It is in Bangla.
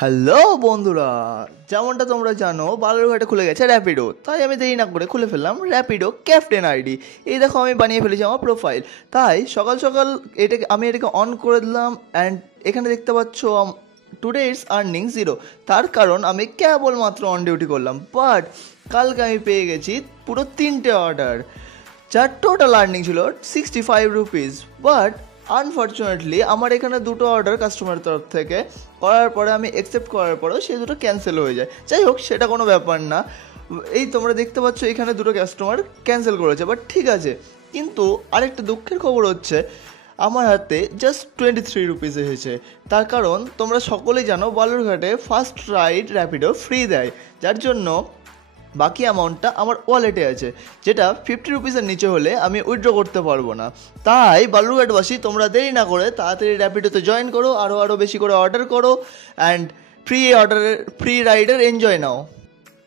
হ্যালো বন্ধুরা, যেমনটা তোমরা জানো বালুরঘাটে খুলে গেছে র্যাপিডো, তাই আমি দেরি না করে খুলে ফেললাম র্যাপিডো ক্যাপ্টেন আইডি। এই দেখো আমি বানিয়ে ফেলেছি আমার প্রোফাইল। তাই সকাল সকাল এটাকে অন করে দিলাম অ্যান্ড এখানে দেখতে পাচ্ছ টুডে ইটস আর্নিং 0। তার কারণ আমি কেবলমাত্র অন ডিউটি করলাম, বাট কালকে আমি পেয়ে গেছি পুরো 3টে অর্ডার, যার টোটাল আর্নিং ছিল 65 রুপিস। বাট আনফর্চুনেটলি আমার এখানে 2টো অর্ডার কাস্টমারের তরফ থেকে করার পরে আমি অ্যাকসেপ্ট করার পরেও সেই দুটো ক্যান্সেল হয়ে যায়। যাই হোক, সেটা কোনো ব্যাপার না। এই তোমরা দেখতে পাচ্ছ এখানে 2টো কাস্টমার ক্যান্সেল করেছে, বাট ঠিক আছে। কিন্তু আরেকটা দুঃখের খবর হচ্ছে আমার হাতে জাস্ট 23 রুপিস এসেছে। তার কারণ তোমরা সকলেই জানো বালুরঘাটে ফার্স্ট রাইড র্যাপিডো ফ্রি দেয়, যার জন্য বাকি অ্যামাউন্টটা আমার ওয়ালেটে আছে, যেটা 50 রুপিসের নিচে হলে আমি উইথড্র করতে পারবো না। তাই বালুরঘাটবাসী তোমরা দেরি না করে তাড়াতাড়ি র্যাপিডোতে জয়েন করো, আরও বেশি করে অর্ডার করো অ্যান্ড ফ্রি রাইডের এনজয় নাও।